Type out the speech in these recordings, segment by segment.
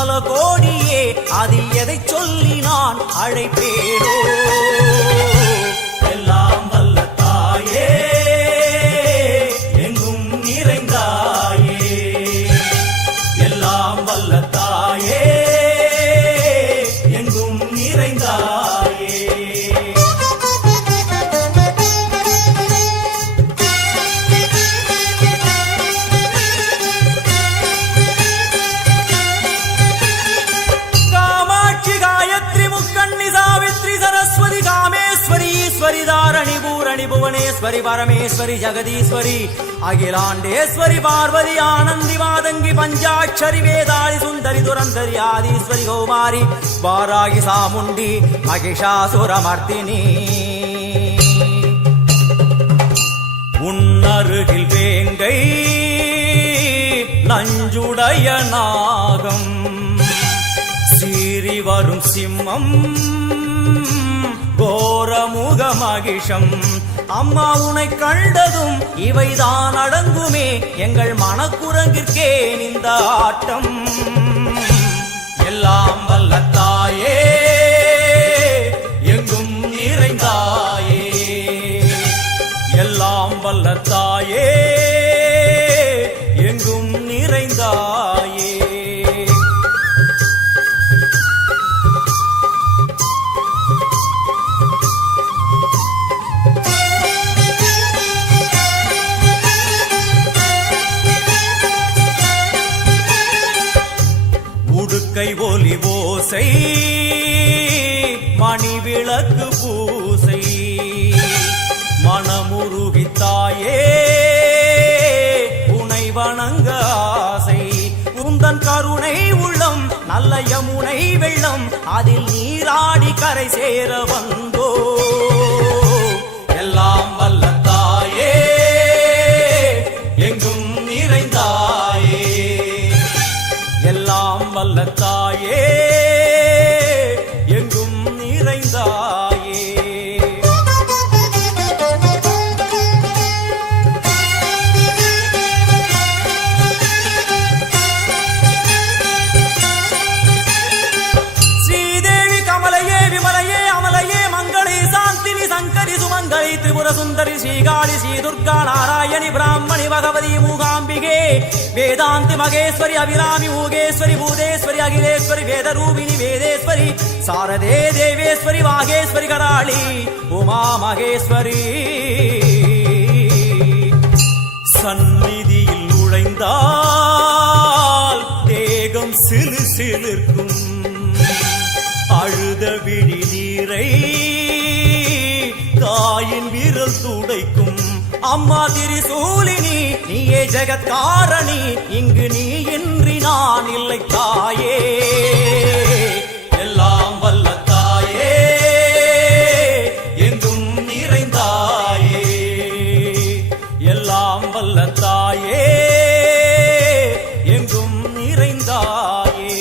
பல கோடியே அது எதை சொல்லி நான் அழைப்பேனோ. எல்லாம் வல்ல தாயே எங்கும் நிறைந்தாயே, எல்லாம் வல்ல தாயே எங்கும் நிறைந்தாயே. தாரணி பூரணி புவனேஸ்வரி பரமேஸ்வரி ஜெகதீஸ்வரி அகிலாண்டேஸ்வரி பார்வதி ஆனந்தி மாதங்கி பஞ்சாட்சரி வேதாளி சுந்தரி துரந்தரி ஆதீஸ்வரி கௌமாரி வாராகி சாமுண்டி மகிஷாசுரமர்த்தினி. உன்னருகில் வேங்கை நஞ்சுடைய நாகம் சீறி வரும் சிம்மம் கோரமுக மகிஷம். அம்மா உனை கண்டதும் இவைதான் அடங்குமே எங்கள் மனக்குரங்கிற்கே இந்த ஆட்டம். எல்லாம் வல்ல தாயே எங்கும் நிறைந்தாயே, எல்லாம் வல்ல தாயே எங்கும் நிறைந்தாயே. உடுக்கை ஒலி ஓசை மணி விளக்கு பூசை மனமுருகித்தாயே உனை வணங்க ஆசை. உந்தன் கருணை உள்ளம் நல்ல யமுனை வெள்ளம் அதில் நீராடி கரை சேர வந்தோ. எல்லாம் வல்ல தாயே எங்கும் நிறைந்தாயே, எல்லாம் வல்ல தாயே எங்கும் நிறைந்தாயே. ஸ்ரீதேவி கமலையே விமலையே அமலையே மங்களே சாந்தினி சங்கரி சுமங்கலி திரிபுர சுந்தரி ஸ்ரீகாளி ஸ்ரீ துர்கா நாராயணி பிராமணி பகவதி மூகாம்பிகே வேதாந்தி மகேஸ்வரி அபிராமி மூகேஸ்வரி பூதேஸ்வரி அகிலேஸ்வரி வேதரூபிணி வேதேஸ்வரி சாரதே தேவேஸ்வரி வாகேஸ்வரி கராளி உமா மகேஸ்வரி. சந்நிதியில் நுழைந்தால் தேகம் சிலு சிலிர்க்கும், அழுத விழி நீரை தாயின் விரல் துடைக்கும். அம்மா திரிசூலினி நீயே ஜெகத்காரணி, இங்கு நீ இன்றி நான் இல்லை தாயே. எல்லாம் வல்ல தாயே எங்கும் நிறைந்தாயே, எல்லாம் வல்ல தாயே எங்கும் நிறைந்தாயே.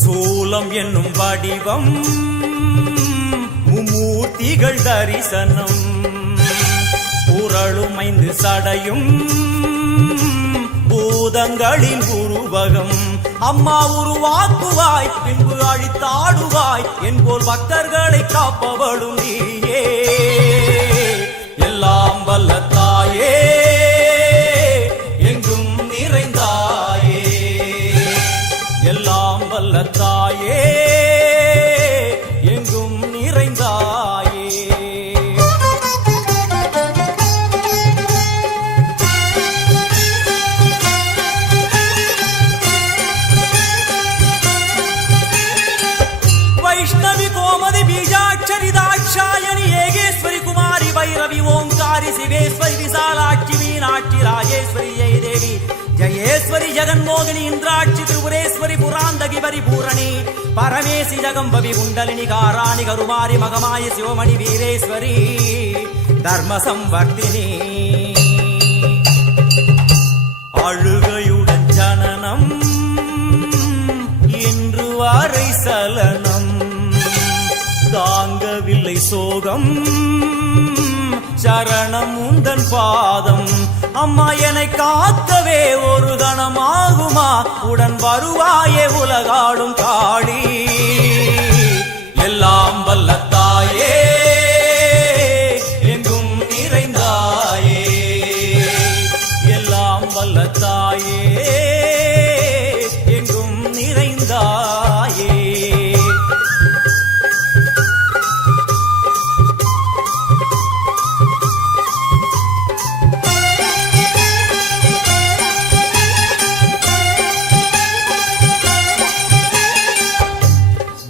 சூலம் என்னும் வடிவம் மும்மூர்த்திகள் தரிசனம், புரளுமைந்து சடையும் பூதங்களின் உருவகம். அம்மா உருவாக்குவாய் பின்பு அழித்தாடுவாய் என்போல் பக்தர்களை காப்பவளும் நீயே. எல்லாம் வல்ல தாயே எங்கும் நிறைந்தாயே, எல்லாம் வல்ல தாயே எங்கும் நிறைந்தாயே. வைஷ்ணவி கோமதி பீஜாட்சரி தாட்சாயணி ஏகேஸ்வரி குமாரி பைரவி ஓங்காரி சிவேஸ்வரி விசாலாட்சி மீனாட்சி ராஜேஸ்வரி ஜெயதேவி ஜயேஸ்வரி ஜெகன்மோகினி இந்திராட்சி திரிபுரேஸ்வரி புராந்தகி பரிபூரணி பரமேசி ஜகம்பவி குண்டலினி காராணி கருமாரி மகமாயி சிவமணி வீரேஸ்வரி தர்ம சம்வர்த்தினி. அழுகையுடன் ஜனனம் சோகம் சரணம் உந்தன் பாதம் அம்மா என்னை காக்கவே ஒரு கணமாகுமா உடன் வருவாயே உலகாடும் காளி எல்லாம் வல்ல தாயே எங்கும் நிறைந்தாயே எல்லாம் வல்ல தாயே எங்கும் நிறைந்தாயே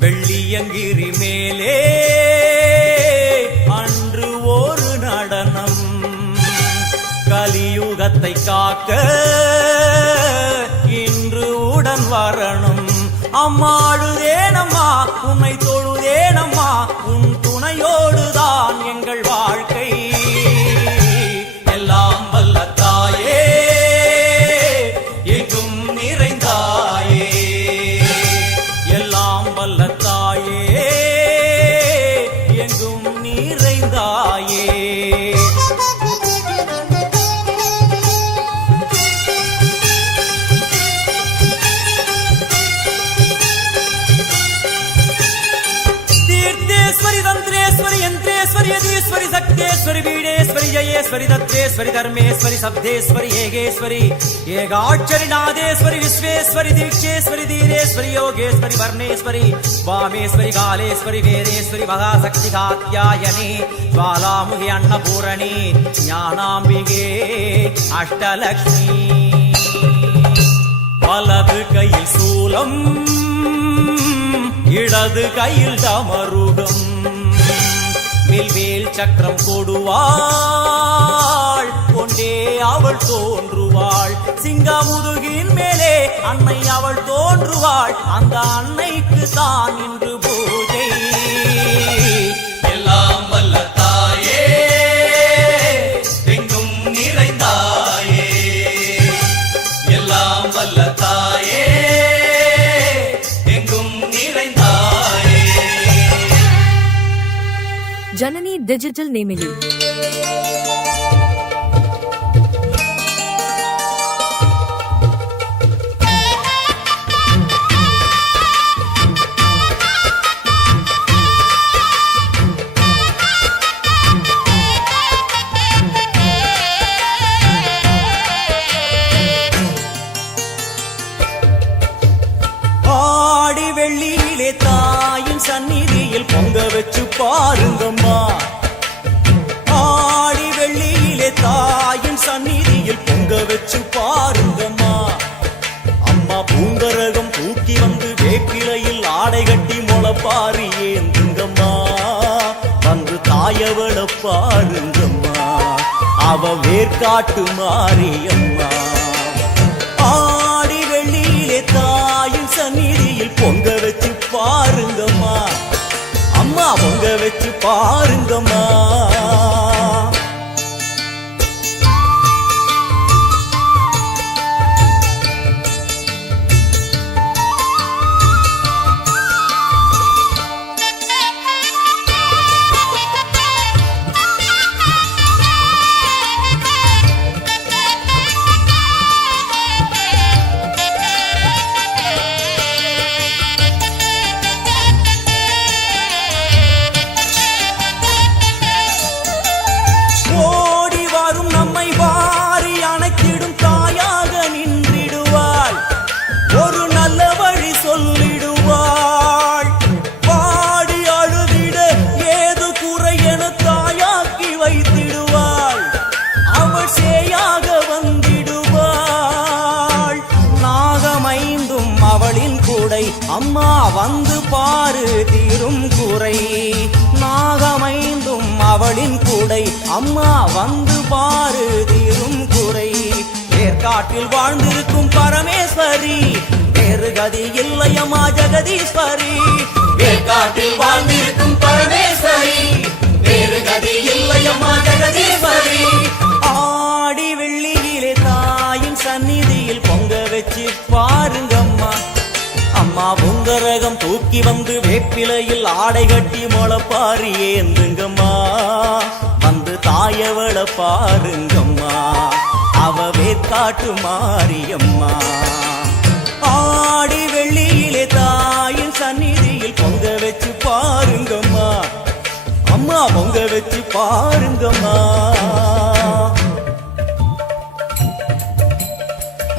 வெள்ளியங்கிரி மேலே அன்று ஒரு நடனம் கலியுகத்தை காக்க இன்று உடன் வரணும் அம்மாடுதேனம்மா உன்னை தொழுதேனம்மா உன் துணையோடுதான் எங்கள் வாழ்க்கை எல்லாம் வல்ல தாயே எங்கும் நிறைந்தாயே எல்லாம் வல்ல தாயே எங்கும் நிறைந்தாயே तीर्थेश्वरी तंत्रेश्वरी यंत्रेश्वरी यदीश्वरी शक्तेश्वरी बीडेश्वरी जयेश्वरी दत्तेश्वरी धर्मेश्वरी शब्देश्वरी येगेश्वरी येगाक्षरी नादेश्वरी विश्वेश्वरी दीक्षेश्वरी धीरेश्वरी योगेश्वरी वर्णेश्वरी वामेश्वरी कालेश्वरी वेदेश्वरी महाशक्ति कात्यायनी ज्वालामुखी अन्नपूरणी ज्ञानाम्बिके अष्टलक्ष्मी वलது கையில் சூலம் இடது கையில் டமருகம் வில்வேல் சக்கரம் கொடுவாள் கொண்டே அவள் தோன்றுவாள் சிங்கமுதுகின் மேலே அன்னை அவள் தோன்றுவாள் அந்த அன்னைக்கு தான் இன்று பூஜை எல்லாம் வல்ல தாயே எங்கும் நிறைந்தாயே எல்லாம் வல்ல தாயே जननी डिजिटल नेमिली ஆடி வெள்ளியிலே தாயின் சந்நிதியில் பொங்க வச்சு பாருங்கம்மா ஆடி வெள்ளியிலே தாயின் சந்நிதியில் பொங்க வச்சு பாருங்கம்மா அம்மா பூங்கரகம் தூக்கி வந்து வேப்பிலையில் ஆடை கட்டி முளப்பாரி ஏந்துங்கம்மா வந்து தாயவள பாருங்கம்மா அவ வேர்காட்டு மாரியம்மா ஆடி வெள்ளியிலே தாயின் சந்நிதியில் பொங்க வச்சு பாருங்கம்மா அம்மா பொங்க வச்சு பாருங்கம்மா அம்மா வந்து பாரு தீரும் குறை நாகமைந்தும் அவளின் கூடை அம்மா வந்து பாரு தீரும் குறை ஏற்காட்டில் வாழ்ந்திருக்கும் பரமேஸ்வரி வேறு கதி இல்லையம்மா ஜெகதீஸ்வரி ஏற்காட்டில் வாழ்ந்திருக்கும் பரமேஸ்வரி வேறு கதி இல்லையம்மா ஜெகதீஸ்வரி ஆடி வெள்ளியிலே தாயின் சந்நிதியில் பொங்க வச்சு பாருங்கம்மா அம்மா அம்மா பொங்கரகம் தூக்கி வந்து வேப்பிலையில் ஆடை கட்டி முளப்பாரி ஏந்துங்கம்மா வந்து தாயவள பாருங்கம்மா அவ வேற்காட்டு மாரியம்மா ஆடி வெள்ளியிலே தாயின் சந்நிதியில் பொங்க வச்சு பாருங்கம்மா அம்மா பொங்க வச்சு பாருங்கம்மா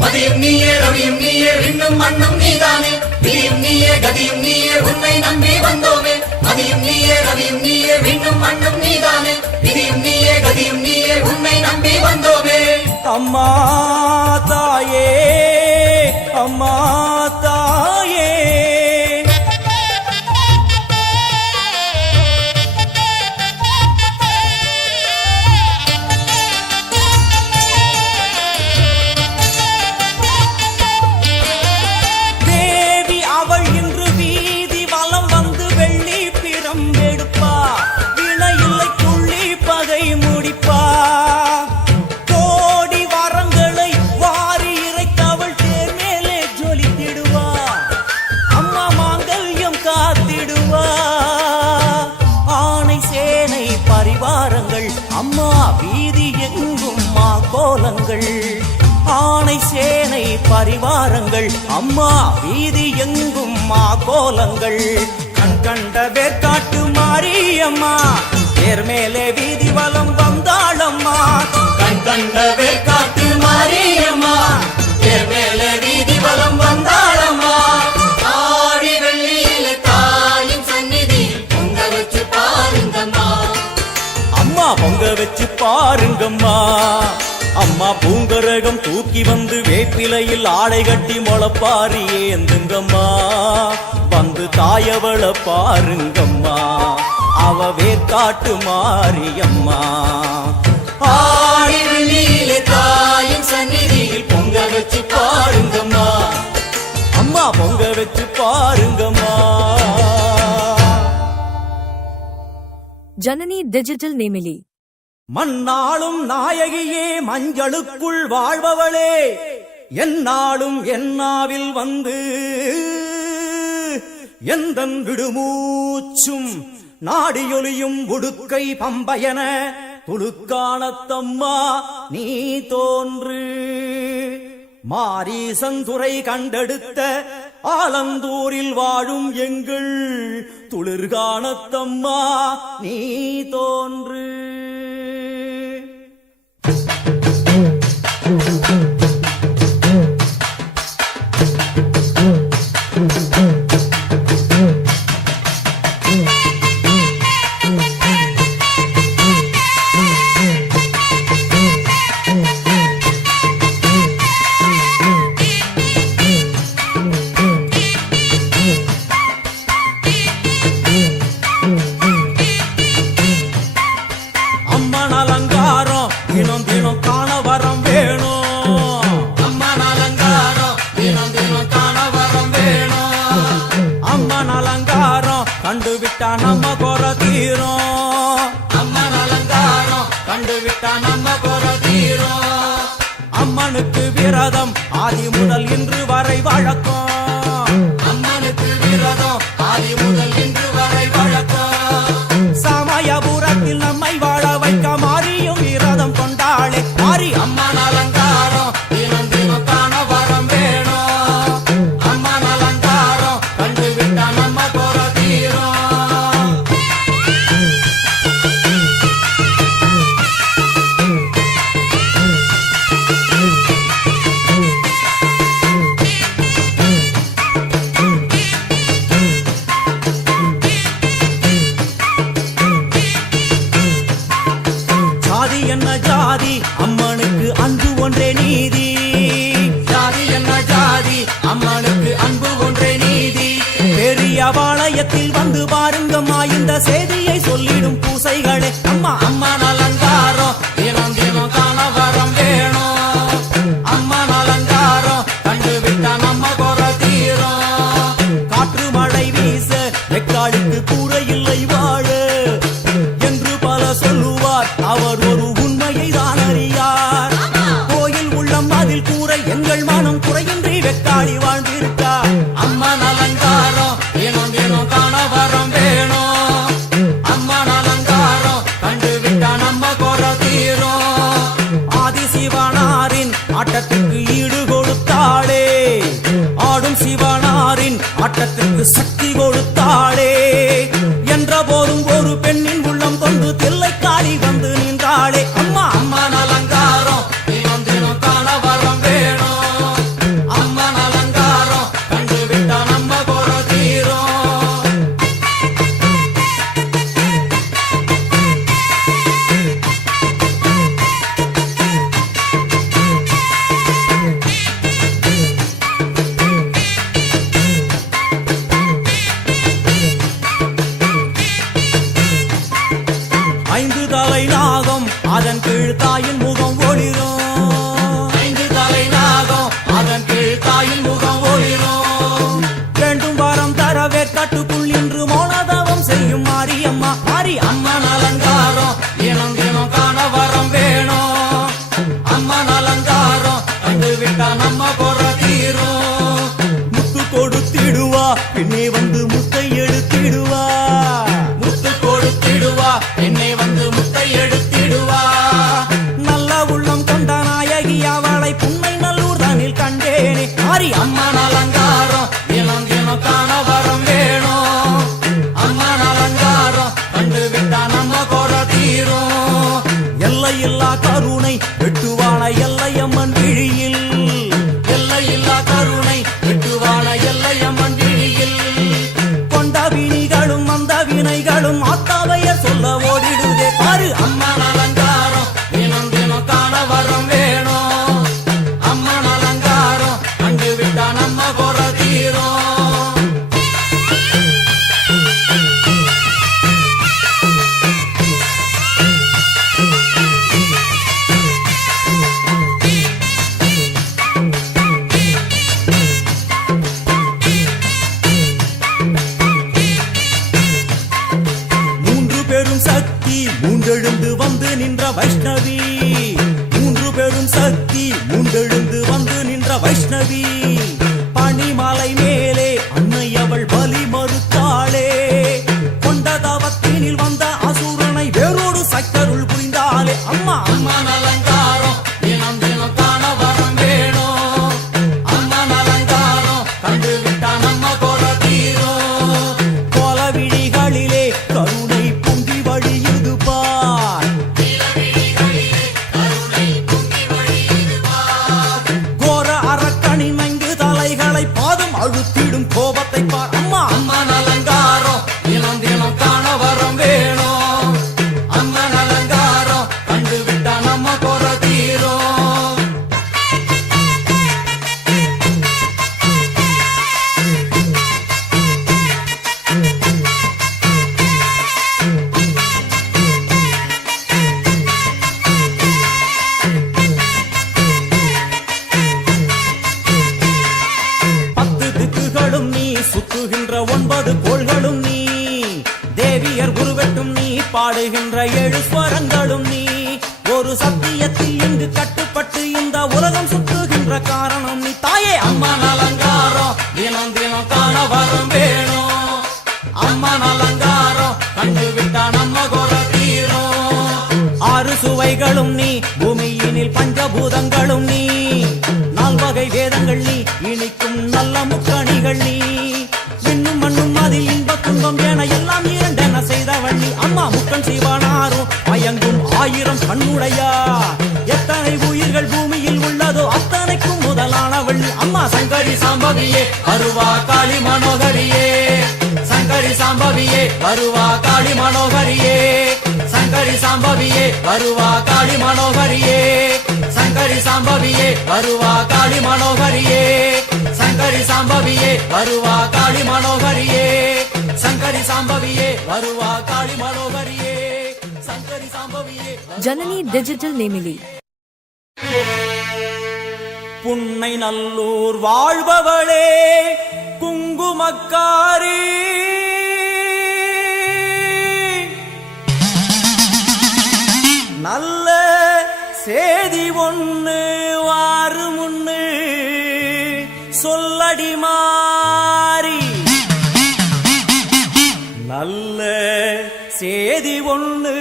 மதியும் நீயே ரவியும் நீயே விண்ணும் மண்ணும் நீதானே விதியும் நீயே கதியும் நீயே உன்னை நம்பி வந்தோமே மதியும் நீயே ரவியும் நீயே விண்ணும் மண்ணும் நீதானே விதியும் நீயே கதியும் நீயே உன்னை நம்பி வந்தோமே அம்மா தாயே அம்மா தாயே அம்மா வீதி எங்கும் மா கோலங்கள் ஆணை சேனை பரிவாரங்கள் அம்மா வீதி எங்கும் மா கோலங்கள் கண் கண்ட வேற்காட்டு மாரியம்மா தேர் மேலே வீதி வலம் வந்தாளம்மா கண் கண்ட வேற்காட்டு மாரியம்மா தேர் மேலே வீதி வலம் வந்தாளம்மா ஆடி வெள்ளியில தாயின் சந்நிதி பொங்க வச்சு பாருங்கம்மா அம்மா பொங்க வச்சு பாருங்கம்மா அம்மா பூங்கரகம் தூக்கி வந்து வேப்பிலையில் ஆடை கட்டி முளப்பாரி ஏந்துங்கம்மா வந்து தாயவள பாருங்கம்மா அவ வேற்காட்டு மாரியம்மா ஆடி வெள்ளியிலே தாயின் சந்நிதியில் பொங்க வச்சு பாருங்கம்மா அம்மா பொங்க வச்சு பாருங்கம்மா ஜனனி டிஜிட்டல் நேமிலி மண்ணாளும் நாயகியே மஞ்சளுக்குள் வாழ்பவளே என்னாலும் என்னாவில் வந்து எந்தன் விடுமூச்சும் நாடியொலியும் உடுக்கை பம்பயன துளுக்கானத்தம்மா நீ தோன்று மாரீசந்துரை கண்டெடுத்த ஆலந்தூரில் வாழும் எங்கள் துளிர்கானத்தம்மா நீ தோன்று கண்டுவிட்டா நம்ம குற தீரும் அம்மன் அலங்காரம் கண்டுவிட்டா நம்ம குற தீரும் அம்மனுக்கு விரதம் ஆதி முதல் இன்று வரை வழக்கம் அம்மனுக்கு விரதம் ஆதி முதல் இன்று வரை வழக்கம் சமயபுரத்தில் நம்மை வாழ வைக்க மாறியும் விரதம் கொண்டாளே மாறி அம்மன் அலங்காரம் தினம் தினம் காண வரம் வேணும் அம்மன் அலங்காரம் கண்டுவிட்டா நம்ம குற தீரும் ஜாதி என்ன ஜாதி அம்மனுக்கு அன்பு ஒன்றே நீதி ஜாதி என்ன ஜாதி அம்மனுக்கு அன்பு ஒன்றே நீதி பெரிய பாளையத்தில் வந்து பாருங்கம்மா இந்த செய்தியை சொல்லிடும் பூசைகளே அம்மா அம்மன் அலங்காரம் தினம் தினம் காண வரம் வேணும் அம்மன் அலங்காரம் கண்டுவிட்டா நம்ம குற தீரும் காற்று மழை வீச வெக்காளுக்கு கூரை இல்லை வாழ என்று பல சொல்லுவார் அவர் ஒரு உண்மையை தான் அறியார் கோயில் உள்ளம் அதில் கூரை எங்கள் மனம் குறையின்றி வெக்காளி வாழ்ந்திருக்கார் அம்மன் அலங்காரம் சிவனாரின் ஆட்டத்திற்கு சக்தி கொடுத்தாளே. என்ற போதும் ஒரு பெண்ணின் உள்ளம் கொண்டு தில்லைக்காளி வந்து நின்றாளே. அம்மா அம்மன் அலங்காரம் தினம் தினம் காண வரம் வேணும். அம்மன் அலங்காரம் கண்டு விட்டா நம்ம குறை தீரும். 5 தலை நாகம் அதன் கீழ் தாயின் முகம் ஒளிரும். 5 தலை நாகம் அதன் கீழ் தாயின் முகம் ஒளிரும். வேண்டும் வரம் தரவே கட்டுக்குள் இன்று மோனதவம் செய்யும் மாரியம்மா. மாரி அம்மன் அலங்காரம் தினம் தினம் காண வரம் வேணும். அம்மன் அலங்காரம் கண்டு விட்டா நம்ம குறை தீரும். முத்து கொடுத்திடுவா பின்னே வந்து முத்தை எடுத்திடுவா. முத்து கொடுத்திடுவா என்னை வந்து முத்தை எடுத்திடுவா. நல்ல உள்ளம் கொண்ட நாயகி அவளை புன்னை நல்லூர் தனில் கண்டேனே. மாரி அம்மன் அலங்காரம் தினம் தினம் காண வரம் வேணும். அம்மன் அலங்காரம் கண்டு விட்டா நம்ம குறை தீரும். எல்லையில்லா கருணை வெட்டுவான எல்லையம்மன் விழியில். எல்லையில்லா கருணை வெட்டுவான எல்லையம்மன் விழியில். கொண்ட வினிகளும் அந்த வினைகளும் ஆத்தாவையர் சொல்ல ஓடிடுதே. பாரு அம்மன் அலங்காரம் தினம் தினம் காண வரம் வேணும். அம்மன் அலங்காரம் கண்டு விட்டா நம்ம குறை தீரும். மூன்று பெரும் சக்தி மூண்டெழுந்து வந்து நின்ற வைஷ்ணவி. மூன்று பெரும் சக்தி மூண்டெழுந்து வந்து நின்ற வைஷ்ணவி. பனிமலை மேலே அன்னை அவள் பலி மறுத்தாளே. கொண்ட தவத்தினில் வந்த அசுரனை வேரோடு சக்கருள் புரிந்தாளே. அம்மா அம்மன் அலங்காரம் தினம் தினம் காண வரம் வேணும். அம்மன் அலங்காரம் கண்டு விட்டா நம்ம குறை தீரும். கோல விழிகளிலே கருணை பொங்கி வழியுது பார். கோர அரக்கனின் 5 தலைகளை பாதம் அழுத்திடும் கோபத்தை பார். அம்மா அம்மன் அலங்காரம் தினம் தினம் காண வரம் வேணும். அம்மன் அலங்காரம் கண்டு விட்டா நம்ம குறை தீரும். பத்து திக்குகளும் நீ சுத்துகின்ற 9 கோள்களும் நீ. தேவியர் உருவெட்டும் நீ பாடுகின்ற 7 ஸ்வரங்களும் நீ. ஒரு சத்தியத்தில் இங்கு கட்டுப்பட்டு இந்த உலகம் சுத்துகின்ற காரணம் நீ தாயே. அம்மன் அலங்காரம் தினம் தினம் காண வரம் வேணும். அம்மன் அலங்காரம் கண்டு விட்டா நம்ம குறை தீரும். 6 சுவைகளும் நீ பூமியினில் பஞ்சபூதங்களும் நீ. 4 வகை வேதங்கள் நீ இனிக்கும் நல்ல முக்கணிகள் நீ. விண்ணும் மண்ணும் அதில் இன்ப துன்பம் என எல்லாம் இரண்டென செய்தவள் நீ. அம்மா முக்கன் சிவனாரும் மயங்கும் 1000 கண்ணுடையா. எத்தனை உயிர்கள் பூமியில் உள்ளதோ அத்தனைக்கும் முதலானவள் நீ. அம்மா சங்கரி சாம்பவியே வருவா காளி மனோகரியே. சங்கரி சாம்பவியே வருவா காளி மனோகரியே. சங்கரி சாம்பவியே வருவா காளி மனோகரியே. சங்கரி சாம்பவியே வருவா காளி மனோகரியே. சங்கரி சாம்பவியே வருவா காளி மனோகரியே. சங்கரி சாம்பவியே வருவா காளி மனோகரியே. சங்கரி சாம்பவியே ஜனனி டிஜிட்டல் நேமிலி. புன்னை நல்லூர் வாழ்பவளே குங்குமக்காரி. நல்ல சேதி ஒண்ணு வாரு முன்னு சொல்லடி மாறி. நல்ல சேதி ஒண்ணு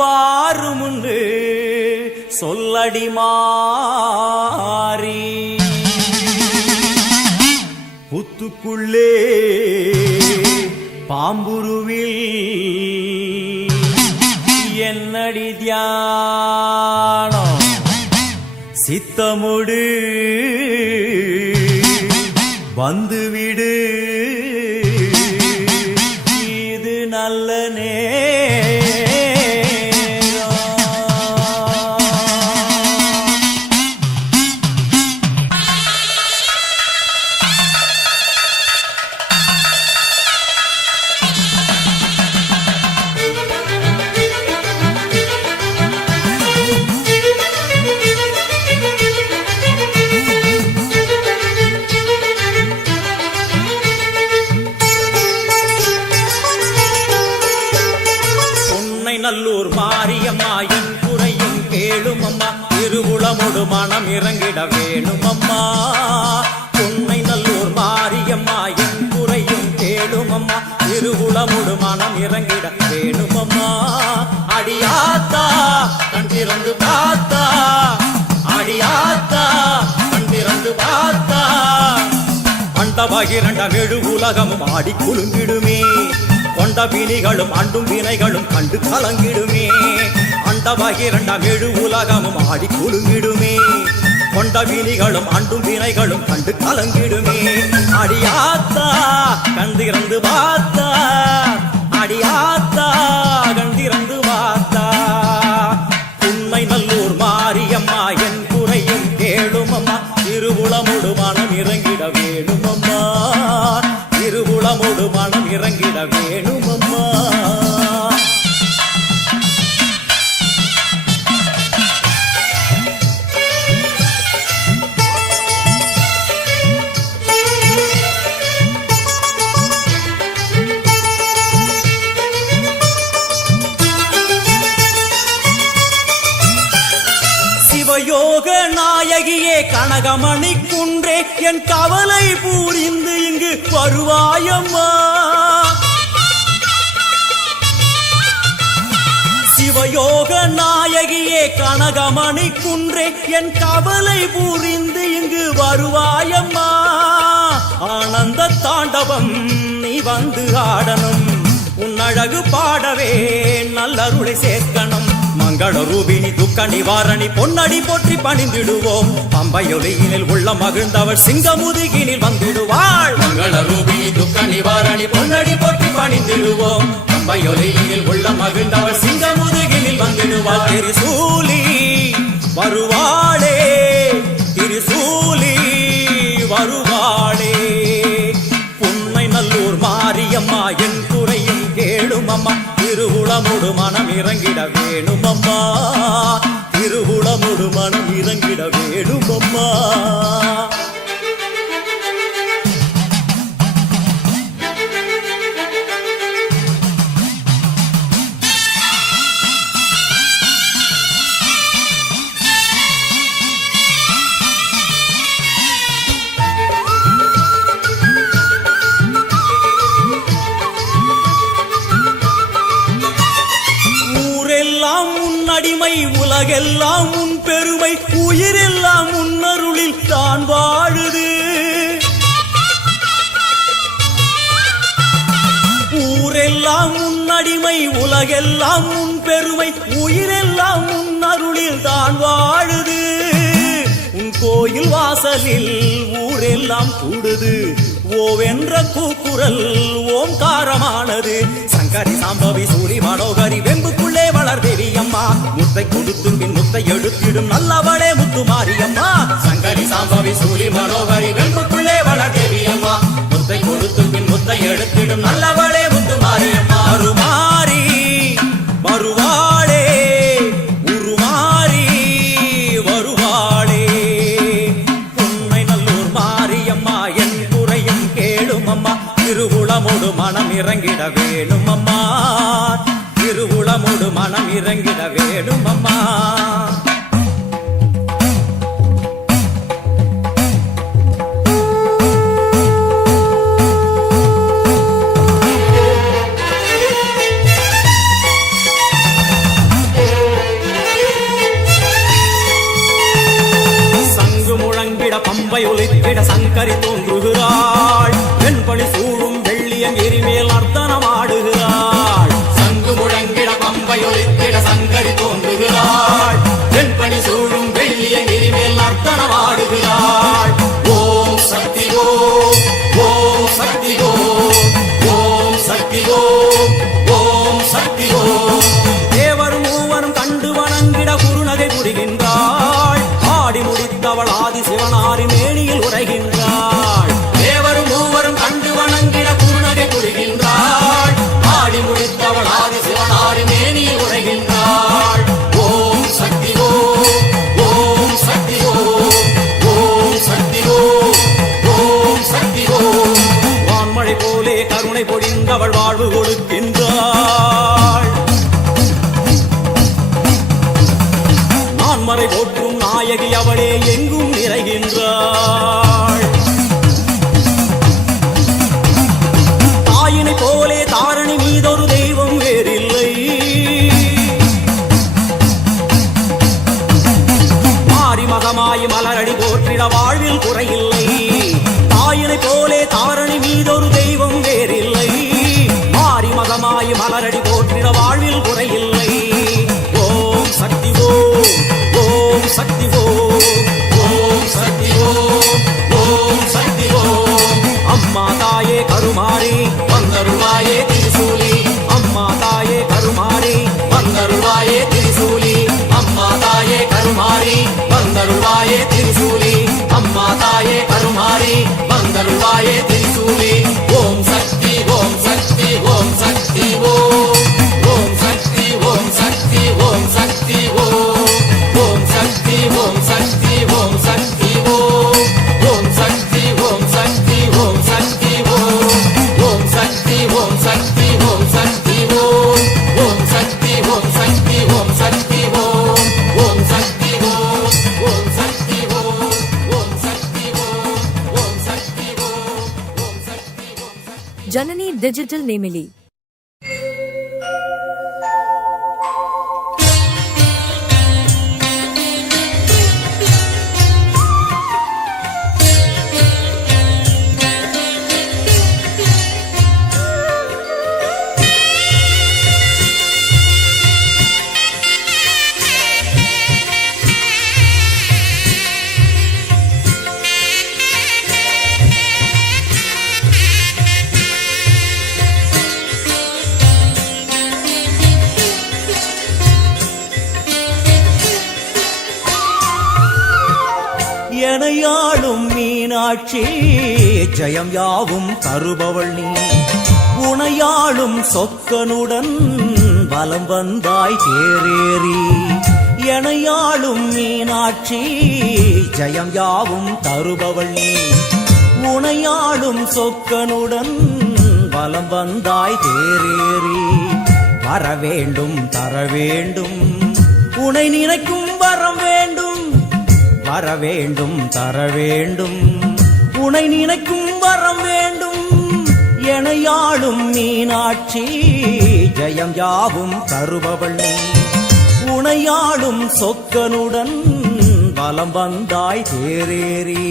வாரு முன்னு சொல்லடி மாறி. புத்துக்குள்ளே பாம்புருவில் என்னடி தியானம் சித்தமுடு வந்துவிடு இது நல்ல நல்லூர் மாரியம்மா என் குறையும் கேளும் அம்மா திருவுளமொடு மனம் இறங்கிட வேணும் அம்மா பொன்னை நல்லூர் மாரியம்மா என் குறையும் கேளும் அம்மா திருவுளமொடு மனம் இறங்கிட வேணும் அம்மா அடியாத்தா கண் திறந்து பார்த்தா அடியாத்தா கண் திறந்து பார்த்தா அண்டபகிரண்டம் எழு உலகமும் ஆடி குலுங்கிடுமே கொண்ட வினிகளும் அண்டும் வினைகளும் கண்டு கலங்கிடுமே அண்டபகிரண்டம் எழு உலகமும் ஆடி குலுங்கிடுமே கொண்ட வினிகளும் அண்டும் வினைகளும் கண்டு கலங்கிடுமே அடியாத்தா கண்டிறந்து பார்த்தா அடியாத்தா கண்டிறந்து பார்த்தா உண்மை நல்லூர் மாரியம்மா என் குறையும் கேளும் அம்மா திருவுளமொடு மனம் இறங்கிட வேணும் அம்மா திருவுளமொடு மனம் இறங்கிட வேணும் அம்மா சிவயோக நாயகியே கனகமணி குன்றே என் கவலை பூரிந்து இங்கு வருவாயம்மா சிவயோக நாயகியே கனகமணி குன்றே என் கவலை பூரிந்து இங்கு வருவாயம்மா ஆனந்த தாண்டவம் நீ வந்து ஆடணும் உன் அழகு பாடவே நல்லருளை சேர்க்கணும் மங்கள ரூபினி துக்க நிவாரணி பொன்னடி போற்றி பணிந்திடுவோம் பம்பையொலியினில் உள்ள மகிழ்ந்தவள் சிங்கமுதுகினில் வந்திடுவாள் மங்கள ரூபினி துக்க நிவாரணி பொன்னடி போற்றி பணிந்திடுவோம் பம்பையொலியினில் உள்ள மகிழ்ந்தவள் சிங்கமுதுகினில் வந்திடுவாள் திரிசூலி வருவாளே திரிசூலி வருவாளே பொன்னை நல்லூர் மாரியம்மா என் குறையும் கேளும் அம்மா திருவுளமொடு மனம் இறங்கிட வேணும் அம்மா திருவுளமொடு மனம் இறங்கிட வேணும் அம்மா அடிமை உலகெல்லாம் உன் பெருமை உயிரெல்லாம் உன்னருளில் தான் வாழுது ஊரெல்லாம் உன் அடிமை உலகெல்லாம் உன் பெருமை உயிரெல்லாம் உன்னருளில் தான் வாழுது உன் கோயில் வாசலில் ஊரெல்லாம் கூடுது ஓவென்ற கூக்குரல் ஓம்காரமானது சங்கரி சாம்பவி சூரி மனோகரி வெம்புக்குள்ளே வளர்தேவி அம்மா முத்தை கொடுத்தும் பின் முத்தை எடுத்திடும் நல்லவளே முத்து மாரியம்மா சங்கரி சாம்பவி சூரி மனோகரி வெம்புக்குள்ளே வளர்தேவி அம்மா முத்தை கொடுத்தும் பின் முத்தை எடுத்திடும் நல்லவளே முத்து மாரியம்மா அருமாரி வருவாளே உருமாறி வருவாளே பொன்னை நல்லூர் மாரியம்மா என் குறையும் கேளும் அம்மா திருவுளமொடு மனம் இறங்கிட வேணும் அம்மா திருவுளமொடு மனம் இறங்கிட வேணும் அம்மா பம்பை ஒலித்திட சங்கரி தோன்றுகிறாள் வெண்பணி சூடும் வெள்ளியன் எரிமேல் நர்த்தனமாடுகிறாள் சங்கு முழங்கிட பம்பை ஒலித்திட சங்கரி தோன்றுகிறாள் வெண்பணி சூழும் வெள்ளிய நெறிமேல் நர்த்தனமாடுகிறாள் ஓம் சக்தி ஓம் ஓம் சக்தி ஓம் ஓம் சக்தி ஓம் ஓம் சக்தி ஓம் தேவரும் மூவரும் கண்டு வணங்கிட குறுநகை புரிகின்றாள் ஆடி முடித்தவள் ஆதி சிவனாரி மேனியில் உரைகின்றாள் தேவரும் மூவரும் கண்டு வணங்கிட குறுநகை புரிகின்றாள் ஆடி முடித்தவள் ஆதி சிவனாரி மேனியில் உரைகின்றாள் ஓம் சக்தி ஓம் ஓம் சக்தி ஓம் ஓம் சக்தி ஓம் ஓம் சக்தி ஓம் வான்மழை போலே கருணை பொழிந்தவள் வாழ்வு கொடுக்கின்றாள் நான்மறை போற்றும் நாயகி அவளே எங்கும் நிறைகின்றாள் தாயினை போலே தாரணி மீதொரு தெய்வம் வேறில்லை மாறி மகமாய் மலரடி போற்றிட வாழ்வில் குறையில்லை தாயினை போலே தாரணி மீதொரு தெய்வம் வேறில்லை மாறி மகமாய் மலரடி போற்றிட வாழ்வில் குறையில்லை ஓம் சக்தி ஓம் ஓம் சக்தி ஓம் ஓம் சக்தி ஓம் ஓம் சக்தி ஓம் அம்மா தாயே கருமாரி வந்தருள்வாயே திரிசூலி அம்மா தாயே கருமாரி வந்தருள்வாயே திரிசூலி அம்மா தாயே கருமாரி வந்தருள்வாயே திரிசூலி அம்மா தாயே கருமாரி வந்தருள்வாயே திரிசூலி ஓம் சக்தி ஓம் சக்தி ஓம் சக்தி ஓம் ஓம் சக்தி ஓம் சக்தி ஓம் சக்தி ஓம் ஓம் சக்தி ஓம் சக்தி ஓம் சக்தி ஓம் ஓம் சக்தி ஓம் சக்தி ஓம் சக்தி ஓம் ஓம் சக்தி ஓம் சக்தி ஓம் சக்தி ஓம் ஓம் சக்தி ஓம் சக்தி ஓம் சக்தி ஓம் ஓம் சக்தி ஓம் ஓம் சக்தி ஓம் ஓம் சக்தி ஓம் ஓம் சக்தி ஓம் ஓம் Shakti Om Janani Digital Nemili. எனையாளும் Meenakshi ஜெயம் யாவும் தருபவள் நீ உனையாளும் சொக்கனுடன் வலம் வந்தாய் தேரேறி எனையாளும் மீனாட்சி ஜெயம் யாவும் தருபவள் நீ உனையாளும் சொக்கனுடன் வலம் வந்தாய் தேரேறி வர வேண்டும் தர வேண்டும் உனை நினைக்கும் வரம் வேண்டும் வர வேண்டும் தர வேண்டும் உனை நினைக்கும் வரம் வேண்டும் எனையாளும் மீனாட்சி ஜெயம் யாவும் தருபவள் நீ உனையாளும் சொக்கனுடன் வலம் வந்தாய் தேரேறி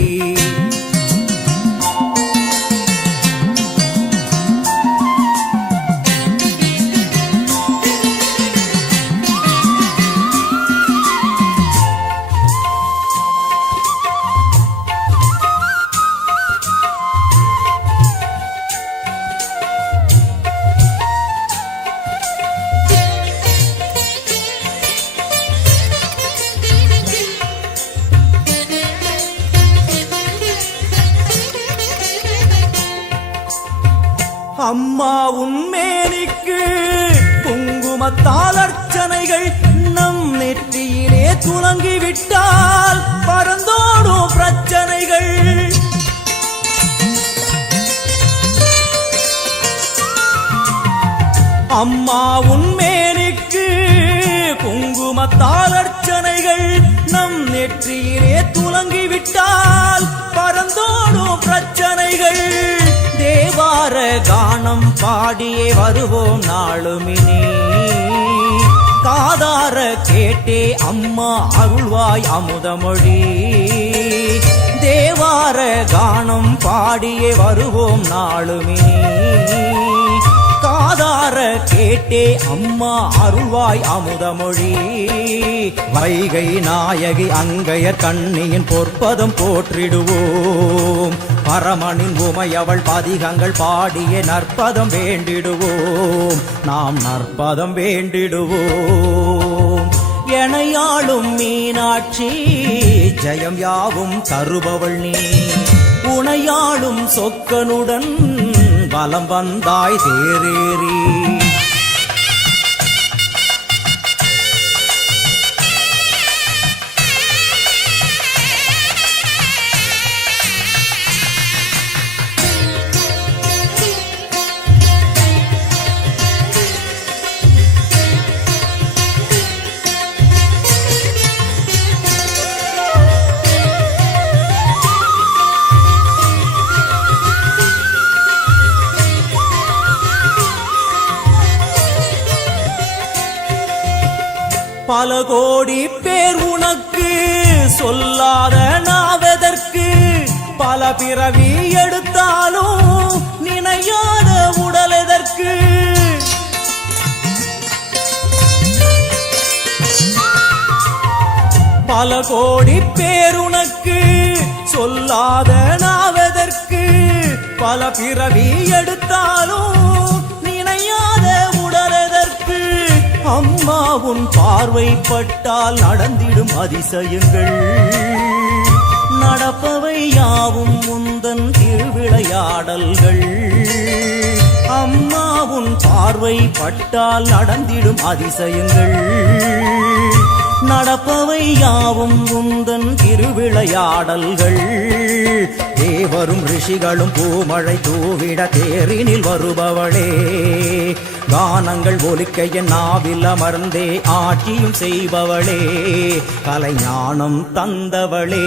அம்மா உன்மேனிக்கு குங்குமத்தால் அர்ச்சனைகள் நம் நெற்றியிலே துலங்கிவிட்டால் பறந்தோடும் பிரச்சனைகள் அம்மா உன்மேனிக்கு குங்குமத்தால் அர்ச்சனைகள் நம் நெற்றியிலே துலங்கிவிட்டால் பறந்தோடும் பிரச்சனைகள் தேவார கானம் பாடியே வருவோம் நாளுமினே காதார கேட்டே அம்மா அருள்வாய் அமுதமொழி தேவ தேவார கானம் பாடியே வருவோம் நாளுமே காதார கேட்டே அம்மா அருள்வாய் அமுதமொழி வைகை நாயகி அங்கைய கண்ணியின் பொற்பதம் போற்றிடுவோம் பரமனின் உமையவள் பதிகங்கள் பாடிய நற்பதம் வேண்டிடுவோம் நாம் நற்பதம் வேண்டிடுவோம் எனையாளும் மீனாட்சி ஜெயம் யாவும் தருபவள் நீ உனையாளும் சொக்கனுடன் வலம் வந்தாய் தேரேறி பல கோடி பேர் உனக்கு சொல்லாத நாவதற்கு பல பிறவி எடுத்தாலும் நினையாத உடல் எதற்கு பல கோடி பேர் உனக்கு சொல்லாத நாவதற்கு பல பிறவி எடுத்தாலும் நினையாத உடல் எதற்கு அம்மா உன் பார்வை பட்டால் நடந்திடும் அதிசயங்கள் நடப்பவை யாவும் முந்தன் திருவிளையாடல்கள் அம்மா உன் பார்வை பட்டால் நடந்திடும் அதிசயங்கள் நடப்பவை யாவும் முந்தன் திருவிளையாடல்கள் தேவரும் ரிஷிகளும் பூமழை தூவிட தேரினில் வருபவளே கானங்கள் ஒலிக்க என் நாவில் அமர்ந்தே ஆட்சியும் செய்பவளே கலைஞானம் தந்தவளே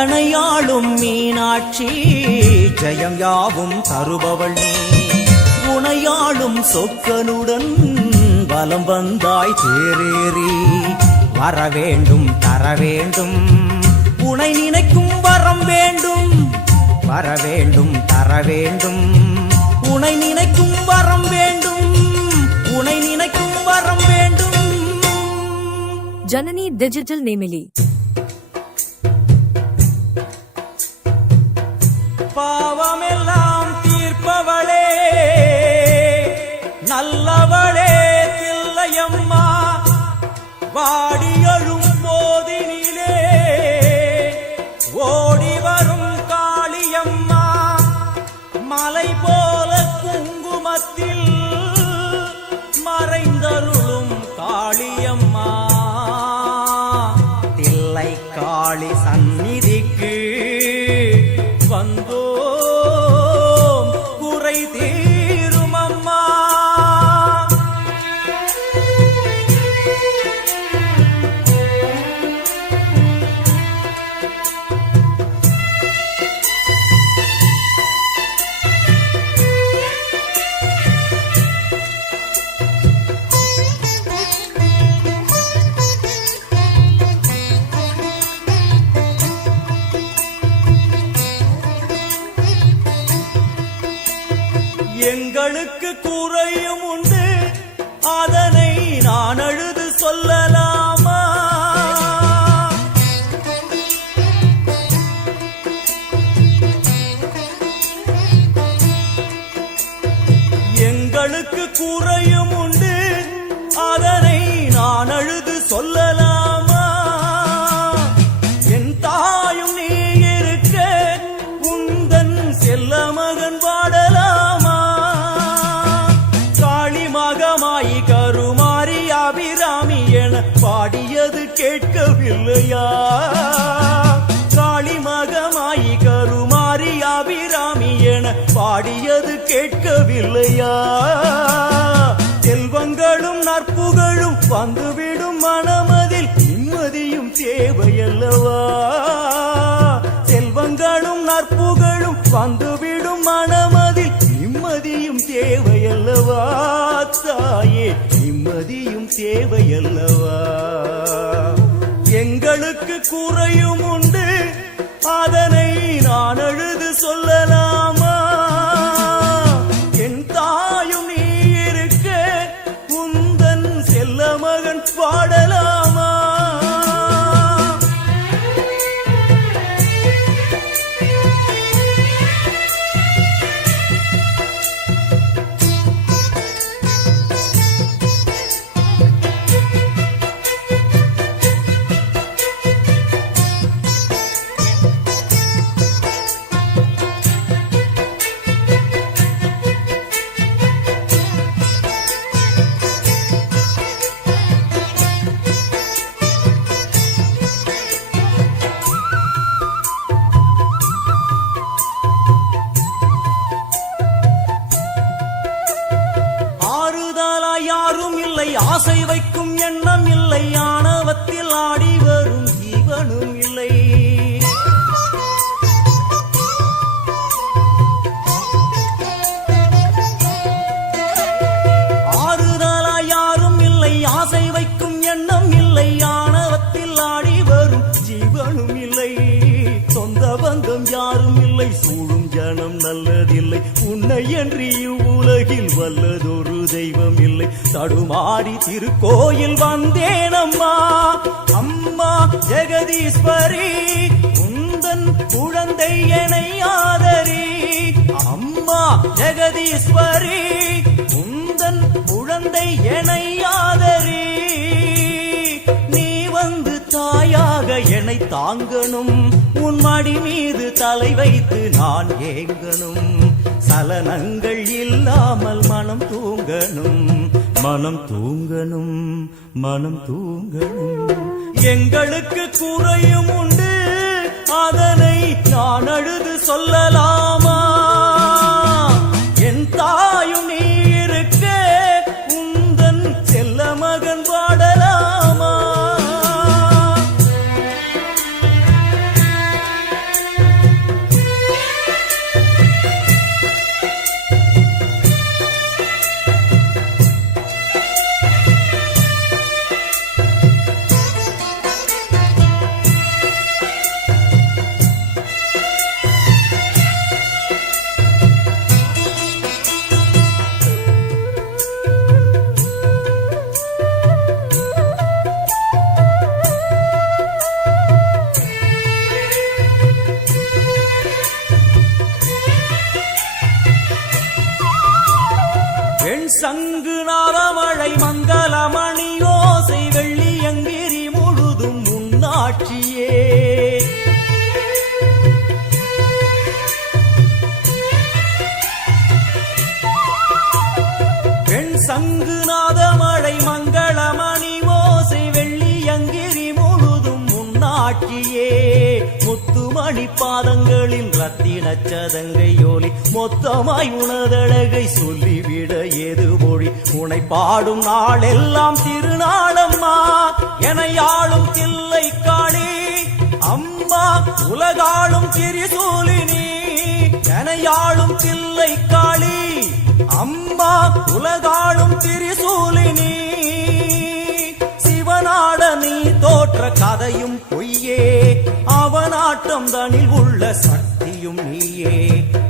எனையாளும் மீனாட்சி ஜெயம் யாவும் தருபவள் நீ உனையாளும் சொக்கனுடன் வலம் வந்தாய் தேரேறி வரவேண்டும் தரவேண்டும் உனை நினைக்கும் வரம் வேண்டும் வரவேண்டும் தரவேண்டும் உனை நினைக்கும் வரம் வேண்டும் உனை நினைக்கும் வரம் வேண்டும் Janani Digital Nemili. பாவமெல்லாம் தீர்ப்பவளே நல்லவளே தில்லையம்மா வாடியழும் போதினிலே ஓடி வரும் காளியம்மா மலை போல குங்குமத்தில் மறைந்தருளும் காளியம்மா தில்லை காளி சந்நிதிக்கு வந்தோம் குறை தீரும் அம்மா எங்களுக்கு குறையும் உண்டு அதனை நான் அழுது சொல்லலாமா எங்களுக்கு குறையும் உண்டு அதனை நான் அழுது சொல்லலாமா என் தாயும் நீ இருக்க உந்தன் செல்ல மகன் வாடலாமா மகமாயி கருமாரி அபிராமி என பாடியது கேட்கவில்லையா காளி மகமாயி கருமாரி அபிராமி என பாடியது கேட்கவில்லையா செல்வங்களும் நற்புகழும் வந்துவிடும் மனமதில் நிம்மதியும் தேவையல்லவா செல்வங்களும் நற்புகழும் வந்துவிடும் மனமதில் நிம்மதியும் தேவையல்லவா தாயே நிம்மதியும் தேவையல்லவா எங்களுக்கு குறையும் உண்டு அதனை நான் அழுது சொல்லலாமா? என் தாயும் நீ இருக்க உந்தன் செல்ல மகன் பாடலாமா? யாரும் இல்லை, ஆசை வைக்கும் எண்ணம் இல்லை, ஆணவத்தில் ஆடி வரும் ஜீவனும் இல்லை. ஆறுதலாய் யாரும் இல்லை, ஆசை வைக்கும் எண்ணம் இல்லை, ஆணவத்தில் ஆடி வரும் ஜீவனும் இல்லை. சொந்த பந்தம் யாரும் இல்லை, சூழும் ஜனம் நல்லதில்லை, உன்னை என்று இவ்வுலகில் வல்லதொரு தெய்வம் இல்லை. தடுமாறி திருக்கோயில் வந்தேன் அம்மா, அம்மா ஜெகதீஸ்வரி, உந்தன் குழந்தை என்னை ஆதரி. அம்மா ஜெகதீஸ்வரி, உந்தன் குழந்தை என்னை ஆதரி. நீ வந்து தாயாக என்னை தாங்கணும், உன் மடி மீது தலை வைத்து நான் ஏங்கணும். சலனங்கள் இல்லாமல் மனம் தூங்கணும், மனம் தூங்கணும், மனம் தூங்கணும். எங்களுக்கு குறையும் உண்டு, அதனை நான் அழுது சொல்லலாமா? என் தாயும் நீ இருக்க உந்தன் செல்ல மகன் பாடலாமா? சங்கு நாதமழை மங்களமணி ஓசை வெள்ளியங்கிரி முழுதும் உன்னாட்சியே. பெண் சங்கு நாதமழை மங்களமணி ஓசை வெள்ளியங்கிரி முழுதும் உன்னாட்சியே. முத்துமணி பாதங்களில் ரத்தின சதங்கையோலி மொத்தமாய் உனதழகை சொல்லிவிட ஏது மொழி? உனை பாடும் நாளெல்லாம் திருநாளம்மா, என ஆளும் தில்லை காளி. அம்மா உலகாளும் திரிசூலினி, என ஆளும் தில்லை காளி. அம்மா உலகாளும் திரிசூலினி. சிவனாட நீ தோற்ற கதையும் பொய்யே, அவனாட்டம் தனில் உள்ள சக்தியும் நீயே.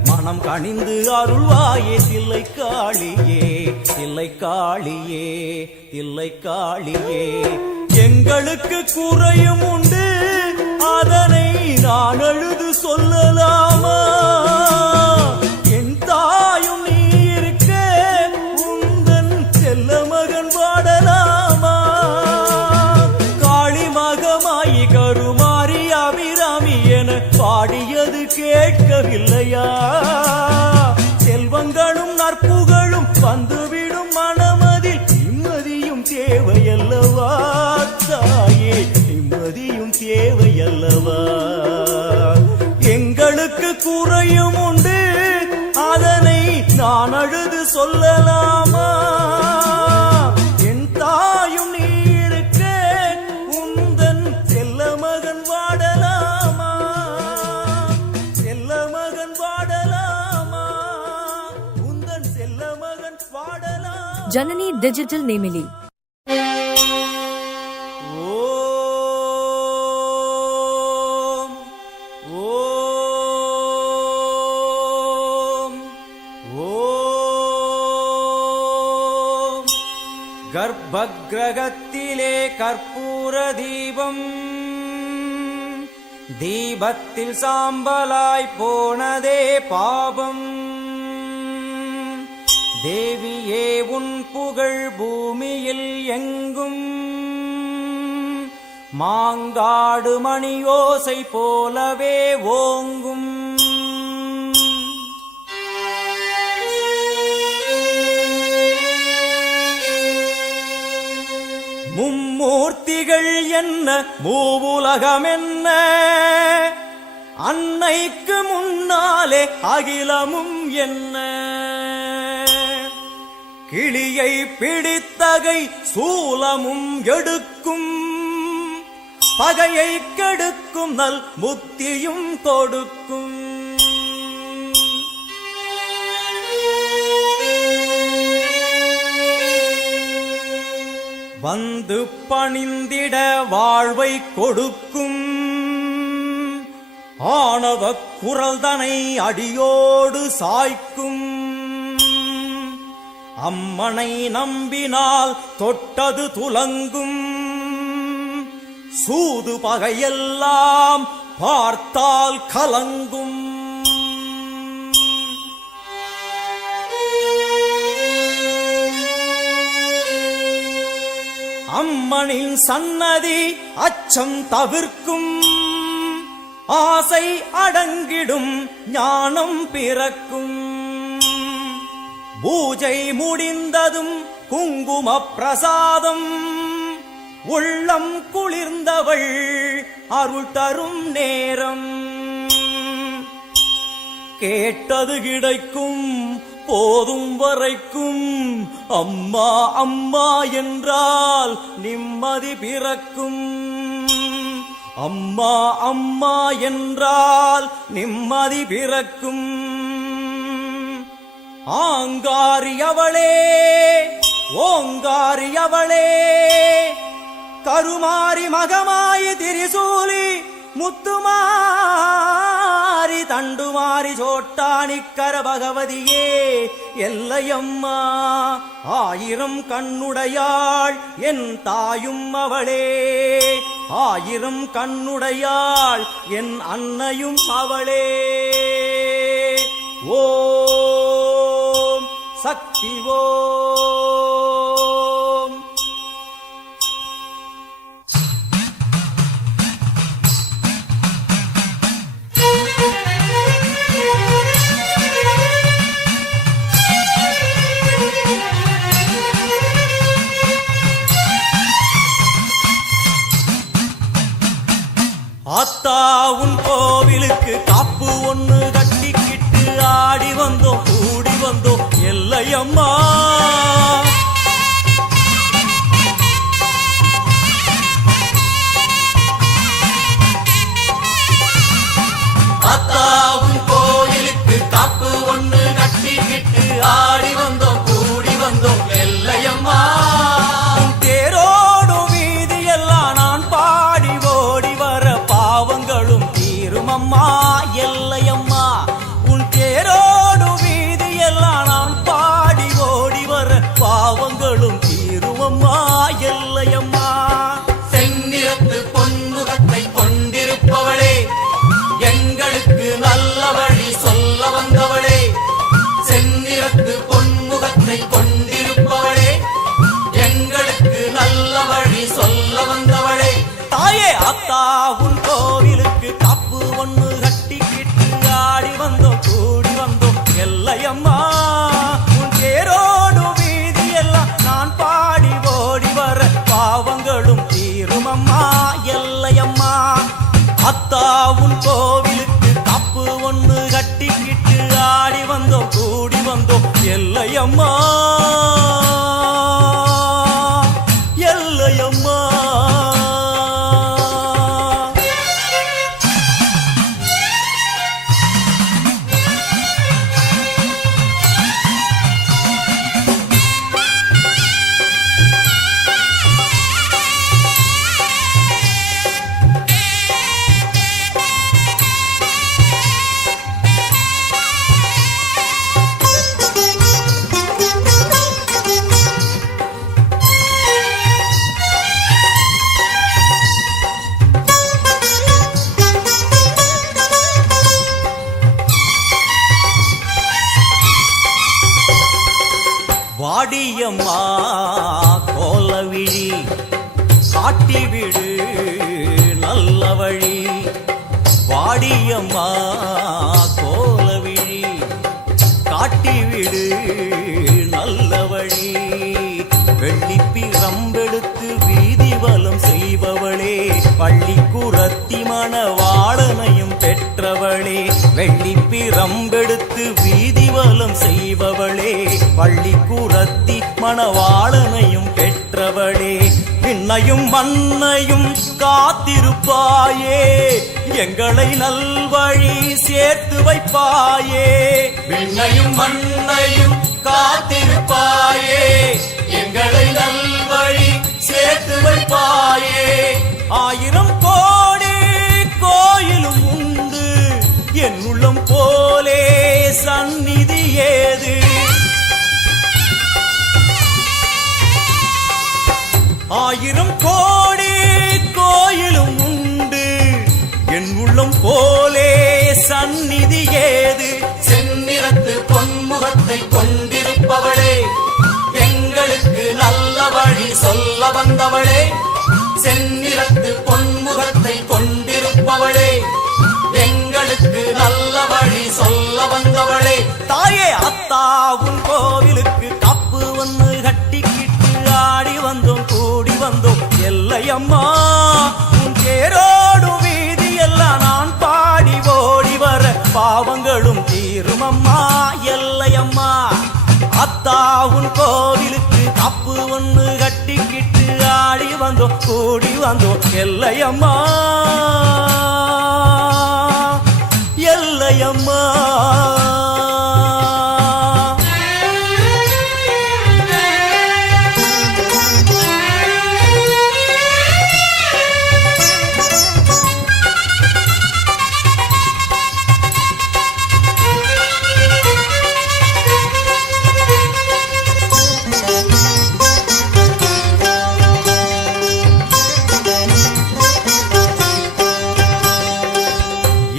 மனம் கனிந்து அருள்வாயே தில்லை காளியே, தில்லை காளியே, தில்லை காளியே. எங்களுக்கு குறையும் உண்டு, அதனை நான் அழுது சொல்லலாமா? என் தாயும் நீ இருக்க உந்தன் செல்ல மகன் பாடலாமா? காளி மகமாயி கருமாரி அபிராமி என பாடியது கேட்கவில்லையா? செல்வங்களும் நற்புகழும் வந்துவிடும் மனமதில் நிம்மதியும் தேவையல்லவா தாயே, நிம்மதியும் தேவையல்லவா? எங்களுக்கு குறையும் உண்டு, அதனை நான் அழுது சொல்லலாமா? என் தாயும் நீ இருக்க உந்தன் செல்ல மகன் வாடலாமா? செல்ல மகன் வாடலாமா? உந்தன் செல்ல மகன் வாடலாமா? ஜனனி டிஜிட்டல் நேமிலி. ஓம் கர்ப்பகிரகத்திலே கற்பூர தீபம் தீபத்தில் சாம்பலாய் போனதே பாபம். தேவியே உன் புகழ் பூமியில் எங்கும் மாங்காடு மணியோசை போலவே ஓங்கும். மும்மூர்த்திகள் என்ன மூவுலகம் என்ன அன்னைக்கு முன்னாலே அகிலமும் என்ன. கிளியை பிடித்தகை சூலமும் எடுக்கும் பகையை கெடுக்கும் நல் முத்தியும் கொடுக்கும். வந்து பணிந்திட வாழ்வை கொடுக்கும் ஆணவ குரல்தனை அடியோடு சாய்க்கும். அம்மனை நம்பினால் தொட்டது துலங்கும் சூது பகையெல்லாம் பார்த்தால் கலங்கும். அம்மனின் சன்னதி அச்சம் தவிர்க்கும் ஆசை அடங்கிடும் ஞானம் பிறக்கும். பூஜை முடிந்ததும் குங்கும பிரசாதம் உள்ளம் குளிர்ந்தவள் அருள் தரும் நேரம். கேட்டது கிடைக்கும் போதும் வரைக்கும் அம்மா அம்மா என்றால் நிம்மதி பிறக்கும். அம்மா அம்மா என்றால் நிம்மதி பிறக்கும். ஆங்காரியவளே ஓங்காரியவளே கருமாரி மகமாயி திரிசூலி முத்துமாரி தண்டுமாரி சோட்டானிக்கர பகவதியே எல்லையம்மா. ஆயிரம் கண்ணுடையாள் என் தாயும் அவளே ஆயிரம் கண்ணுடையாள் என் அன்னையும் அவளே. ஓம் சக்தி ஓம். ஆத்தா உன் கோவிலுக்கு காப்பு ஒண்ணு கட்டிக்கிட்டு ஆடி வந்தோம் கூடி வந்தோம் எல்லையம்மா. ஆத்தா உன் கோவிலுக்கு காப்பு ஒண்ணு கட்டிக்கிட்டு ஆடி வந்தோம் கூடி வந்தோம் எல்லையம்மா. தேரோடும் வீதியெல்லாம் நான் பாடி ஓடி வர பாவங்களும் தீருமம்மா எல்லையம்மா. உன் தேரோடு வீதியெல்லாம் நான் பாடி ஓடி வர பாவங்களும் தீருமம்மா எல்லையம்மா. செந்நிறத்து பொன்முகத்தை கொண்டிருப்பவளே எங்களுக்கு நல்ல வழி சொல்ல வந்தவளே. செந்நிறத்து பொன்முகத்தை கொண்டிருப்பவளே எங்களுக்கு நல்ல வழி சொல்ல வந்தவளே. தாயே ஆத்தா உன் கோவிலுக்கு காப்பு ஒண்ணு கட்டிக்கிட்டு ஆடி வந்தோம் கூடி வந்தோம் எல்லையம்மா. உன் தேரோடு வீதி எல்லாம் நான் பாடி ஓடி வர பாவங்களும் தீருமம்மா எல்லையம்மா. அத்தா உன் கோவிலுக்கு காப்பு ஒண்ணு கட்டிக்கிட்டு ஆடி வந்தோம் கூடி வந்தோம் எல்லையம்மா எல்லையம்மா. வாடியம்மா கோலவிழி காட்டிவிடு நல்ல வழி. வாடியம்மா கோலவிழி காட்டிவிடு நல்ல வழி. வெள்ளிப்பிரம்பெடுத்து வீதி வலம் செய்பவளே, பள்ளிக்குரத்தி மணவாளனையும் பெற்றவளே. வெள்ளிப்பிரம்பெடுத்து வீதி வலம் செய்பவளே, பள்ளிக்குரத்தி மணவாளனையும் பெற்றவளே. விண்ணையும் மண்ணையும் காத்திருப்பாயே, எங்களை நல்வழி சேர்த்து வைப்பாயே. விண்ணையும் மண்ணையும் காத்திருப்பாயே, எங்களை நல்வழி சேர்த்து வைப்பாயே. 1000 கோடி கோயிலும் உண்டு, என் உள்ளம் போலே சந்நிதி ஏது. 1000 கோடி கோயிலும் உண்டு, என் உள்ளம் போலே சந்நிதி ஏது. செந்நிறத்து பொன்முகத்தை கொண்டிருப்பவளே, எங்களுக்கு நல்ல வழி சொல்ல வந்தவளே. செந்நிறத்து பொன்முகத்தை கொண்டிருப்பவளே, எங்களுக்கு நல்ல வழி சொல்ல வந்தவளே. தாயே அத்தாவும் கோவிலுக்கு கப்பு ஒன்று கட்டிக்கிட்டு ஆடி வந்தோம் கூடி வந்தோம் எல்லையம்மா. உன் தேரோடும் வீதி எல்லாம் நான் பாடி ஓடி வர பாவங்களும் தீரும் அம்மா எல்லையம்மா. அத்தாவும் கோவிலுக்கு கப்பு ஒன்று கட்டிக்கிட்டு ஆடி வந்தோம் கூடி வந்தோம் எல்லையம்மா எல்லையம்மா.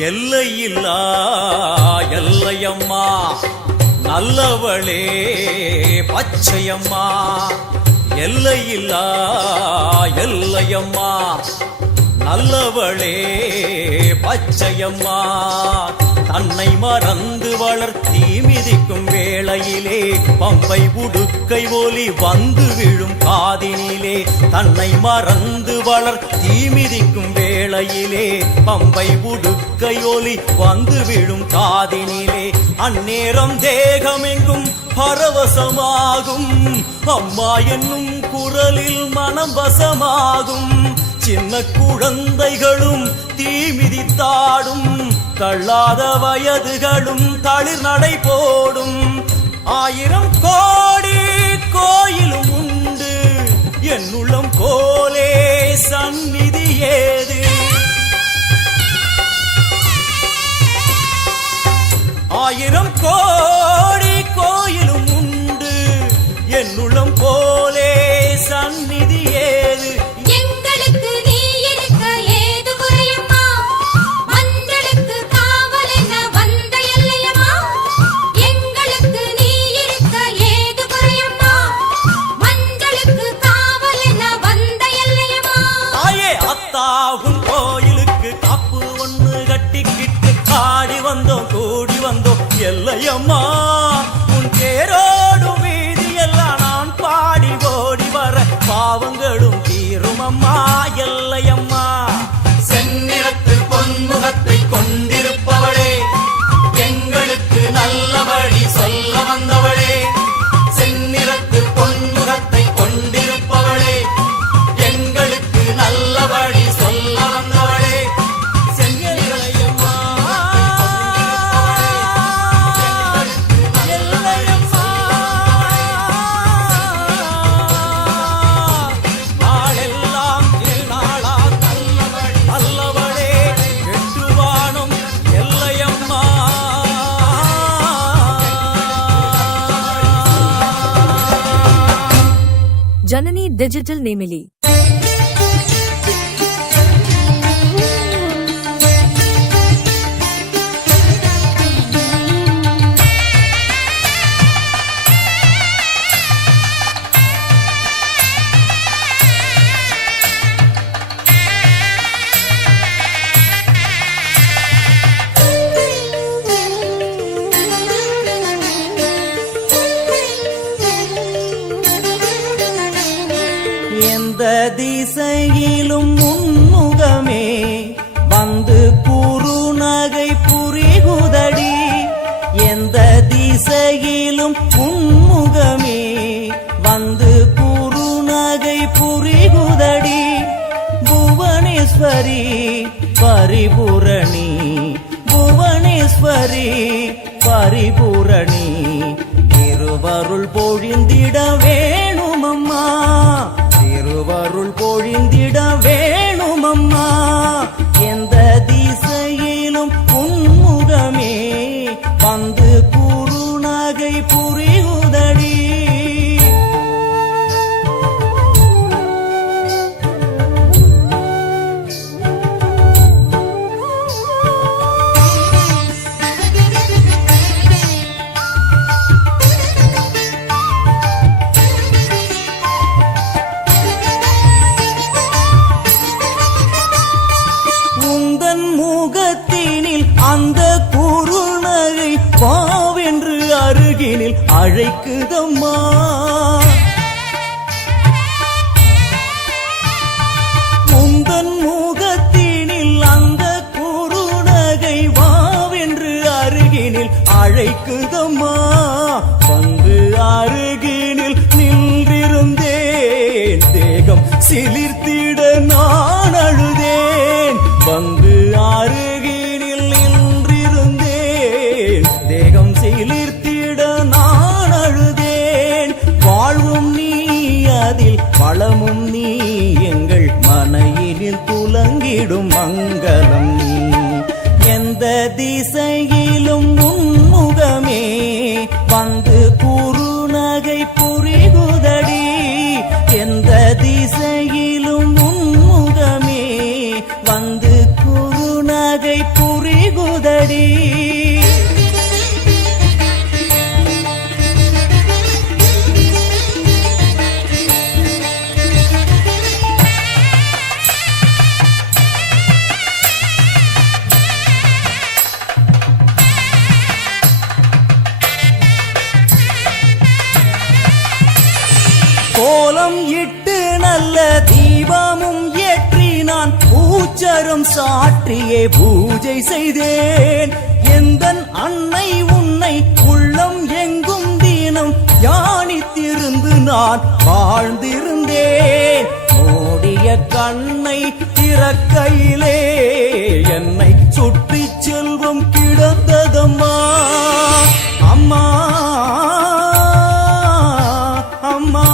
எல்லையில்லா எல்லையம்மா நல்லவளே பச்சையம்மா. எல்லையில்லா எல்லையம்மா நல்லவளே பச்சையம்மா. தன்னை மறந்து வளர்த்தி மிதிக்கும் வேளையிலே பம்பை உடுக்கை ஒலி வந்து விழும் காதினிலே. தன்னை மறந்து வளர்த்தி மிதிக்கும் வேளையிலே பம்பை உடுக்கை ஒலி வந்து விழும் காதினிலே. அந்நேரம் தேகமெங்கும் பரவசமாகும், அம்மா என்னும் குரலில் மனம் வசமாகும். சின்ன குழந்தைகளும் தீமிதித்தாடும், தள்ளாத வயதுகளும் தளிர் நடை போடும். 1000 கோடி கோயிலும் உண்டு, என் உள்ளம் போலே சந்நிதி ஏது. 1000 கோடி கோயிலும் உண்டு, என் உள்ளம் போலே சந்நிதி ஏது. எல்லையம்மா உன் தேரோடும் வீதி எல்லாம் நான் பாடி ஓடி வர பாவங்களும் தீரும் அம்மா எல்லையம்மா. செந்நிறத்து பொன்முகத்தை கொண்டிருப்பவளே, எங்களுக்கு நல்ல வழி சொல்ல வந்தவளே. செந்நிறத்து பொன்முகத்தை கொண்டிருப்பவளே, எங்களுக்கு நல்ல வழி சொல்ல வந்தவளே. जननी डिजिटल नेमिली। திசையிலும் உன்முகமே வந்து குறுநகை புரிகுதடி எந்த திசையிலும் உன்முகமே வந்து குறுநகை புரிகுதடி புவனேஸ்வரி பரிபூரணி புவனேஸ்வரி பரிபூரணி திருவருள் பொழிந்திட வேணுமம்மா திருவருள் பொழிந்திட வேணுமம்மா எந்த திசையிலும் உன்முகமே வந்து குறுநகை புரியுதடி அந்த குறுநகை பாவென்று அருகினில் அழைக்குதம்மா உந்தன் முகத்தினில் அந்த குறுநகை வாவென்று அருகினில் அழைக்குதம்மா வந்து அருகினில் நின்றிருந்தேன் தேகம் சிலிர்த்திட நான் அழுதேன் வந்து அருகினில் நின்றிருந்தேன் தேகம் சிலிர்த்திட நான் அழுதேன் வாழ்வும் நீ அதில் வளமும் நீ எங்கள் மனையினில் துலங்கிடும் மங்களம் நீ எந்த திசையிலும் உன்முகமே வந்து குறுநகை புரிகுதடி எந்த திசையிலும் உன்முகமே வந்து குறுநகை புரிகுதடி கோலம் இட்டு நல்ல தீபமும் ஏற்றி நான் பூச்சரம் சாற்றியே பூஜை செய்தேன் எந்தன் அன்னை உன்னை உள்ளம் எங்கும் தினம் தியானித்திருந்து நான் வாழ்ந்திருந்தேன் மூடிய கண்ணை திறக்கையிலே என்னை சுற்றி செல்வம் கிடந்ததம்மா அம்மா அம்மா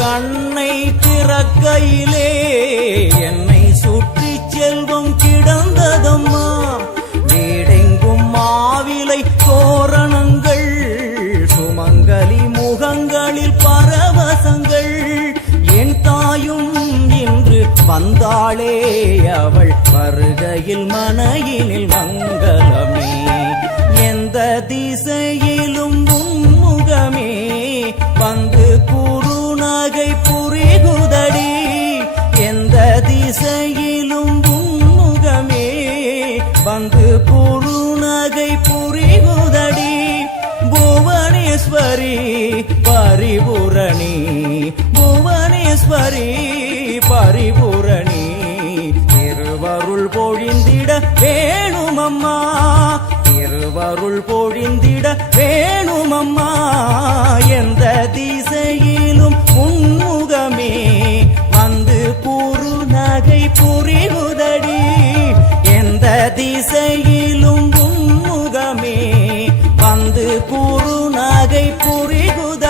கண்ணை திறக்கையிலே என்னை சுற்றி செல்வம் கிடந்ததம்மா வீடெங்கும் மாவிலை தோரணங்கள் சுமங்கலி முகங்களில் பரவசங்கள் என் தாயும் இன்று வந்தாளே அவள் வருகையில் மனையினில் மங்களமே எந்த திசையிலும் உன்முகமே வந்து குறுநகை புரிகுதடி எந்த திசையிலும் உன்முகமே வந்து குறுநகை புரிகுதடி புவனேஸ்வரி பரிபூரணி புவனேஸ்வரி பரிபூரணி திருவருள் பொழிந்திட வேணுமம்மா திருவருள் பொழிந்திட வேணுமம்மா எந்த திசையிலும் உன்முகமே வந்து குறுநகை புரிகுதடி எந்த திசையிலும் உன்முகமே வந்து குறுநகை புரிகுதடி